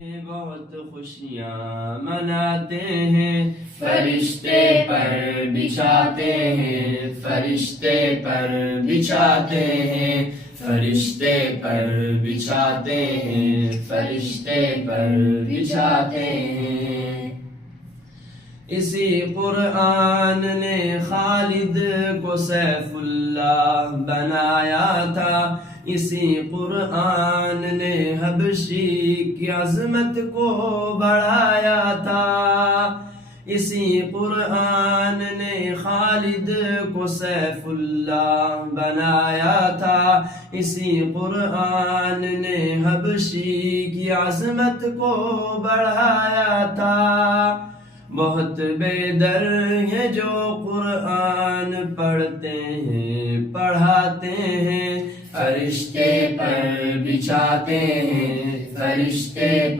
بہت خوشیاں مناتے ہیں، فرشتے پر بچھاتے ہیں، فرشتے پر بچھاتے ہیں، فرشتے پر بچھاتے ہیں، فرشتے پر بچھاتے ہیں۔ اسی قرآن نے خالد کو سیف اللہ بنایا تھا، اسی قرآن نے حبشی کی عظمت کو بڑھایا تھا، اسی قرآن نے خالد کو سیف اللہ بنایا تھا، اسی قرآن نے حبشی کی عظمت کو بڑھایا تھا۔ بہت بے در ہیں جو قرآن پڑھتے ہیں پڑھاتے ہیں، فرشتے پر بچھاتے ہیں، فرشتے